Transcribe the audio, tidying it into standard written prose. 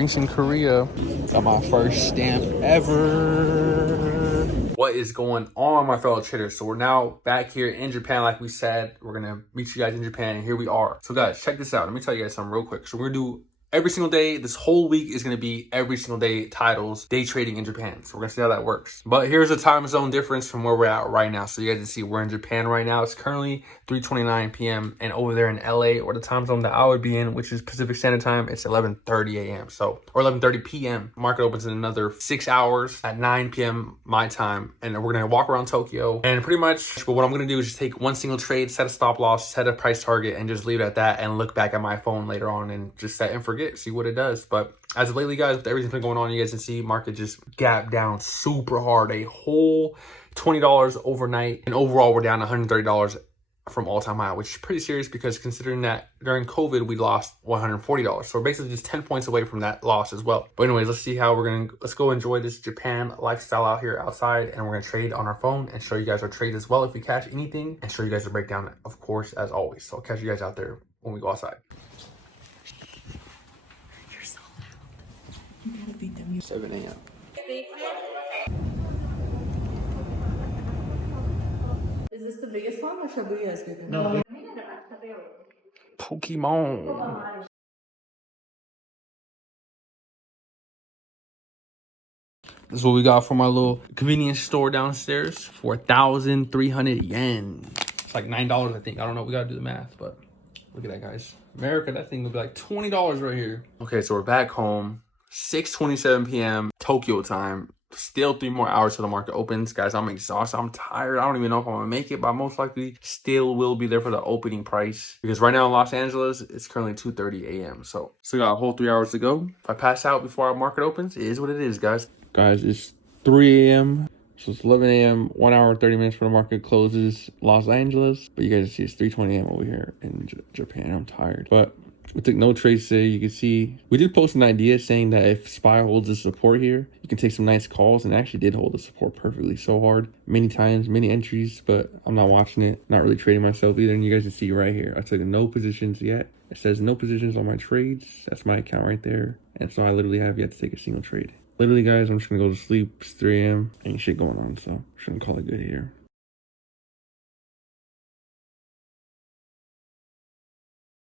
drinks in Korea. Got my first stamp ever. What is going on, my fellow traders? So we're now back here in Japan. Like we said, we're gonna meet you guys in Japan, and here we are. So guys, check this out. Let me tell you guys something real quick. So we're gonna do every single day. This whole week is going to be every single day titles, day trading in Japan. So we're going to see how that works. But here's a time zone difference from where we're at right now. So you guys can see we're in Japan right now. It's currently 3:29 p.m. And over there in LA, or the time zone that I would be in, which is Pacific Standard Time, it's 11:30 a.m. So, or 11:30 p.m. Market opens in another 6 hours at 9 p.m. my time. And we're going to walk around Tokyo. And pretty much what I'm going to do is just take one single trade, set a stop loss, set a price target, and just leave it at that and look back at my phone later on and just set and forget. See what it does. But as of lately, guys, with everything been going on, you guys can see market just gapped down super hard, a whole $20 overnight, and overall we're down $130 from all-time high, which is pretty serious because considering that during COVID we lost $140, so we're basically just 10 points away from that loss as well. But anyways, let's see how let's go enjoy this Japan lifestyle out here outside, and we're gonna trade on our phone and show you guys our trades as well if we catch anything, and show you guys the breakdown, of course, as always. So I'll catch you guys out there when we go outside. 7 a.m. Is this the biggest one, or should we guys get them? No. Pokemon. This is what we got from our little convenience store downstairs for 1,300 yen. It's like $9, I think. I don't know. We got to do the math, but look at that, guys. America, that thing would be like $20 right here. Okay, so we're back home. 6:27 p.m. Tokyo time. Still 3 more hours till the market opens. Guys, I'm exhausted. I'm tired. I don't even know if I'm gonna make it, but I most likely still will be there for the opening price. Because right now in Los Angeles, it's currently 2:30 a.m. So still got a whole 3 hours to go. If I pass out before our market opens, it is what it is, guys. Guys, it's 3 a.m. So it's 11 a.m. 1 hour, 30 minutes for the market closes Los Angeles. But you guys see it's 3:20 a.m. over here in Japan. I'm tired. But we took no trades today. You can see we did post an idea saying that if SPY holds the support here, you can take some nice calls, and actually did hold the support perfectly so hard. Many times, many entries, but I'm not watching it. Not really trading myself either. And you guys can see right here, I took no positions yet. It says no positions on my trades. That's my account right there. And so I literally have yet to take a single trade. Literally, guys, I'm just gonna go to sleep. It's 3 a.m. Ain't shit going on, so I'm just gonna call it good here.